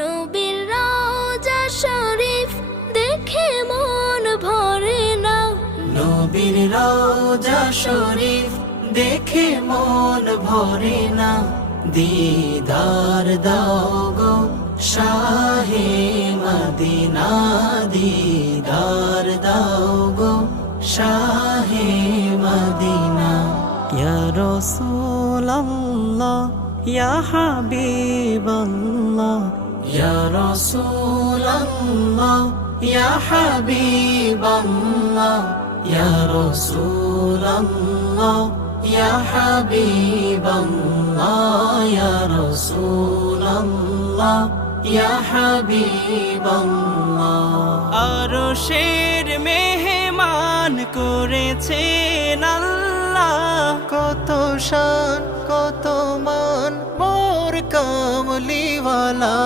নবীর রওজা শরীফ দেখে মন ভরে না, নবীর রওজা শরীফ দেখে মন ভরে না। দিদার দাও গো শাহে মদিনা, দিদার দাও গো শাহে মদিনা। ইয়া রাসূলাল্লাহ ইয়া হাবিবাল্লাহ, ইয়া রাসূলাল্লাহ ইয়া হাবিবাল্লাহ, ইয়া রাসূলাল্লাহ ইয়া হাবিবাল্লাহ, ইয়া রাসূলাল্লাহ ইয়া হাবিবাল্লাহ। আরশের মেহমান করেছেন আল্লাহ, কত শান কত মান মোর কামলিওয়ালা।